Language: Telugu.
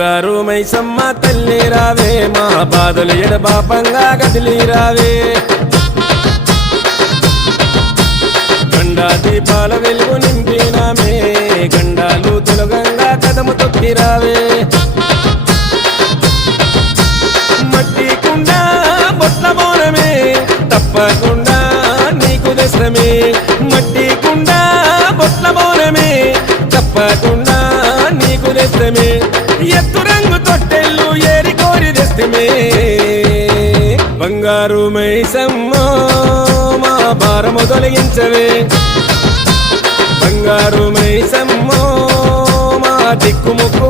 బంగారు మైసమ్మ తల్లి రావే మా బాధలు ఎడబాపంగా కదిలి రావే గండా దీపాల వెలుగు నింపినామే గండాలు తొలగంగా కదము తొక్కి రావే మట్టి కుండ బొట్ల మౌనమే తప్పకుండా నీకు దశమే మట్టి కుండ బొట్ల మౌనమే తప్పకుండా నీకు దశమే ఎత్తు రంగు తొట్టెళ్ళు ఏరి కోరి దశమే బంగారు మైసమ్మ మా భారము తొలగించవే బంగారు మైసమ్మ మా దిక్కుముక్కు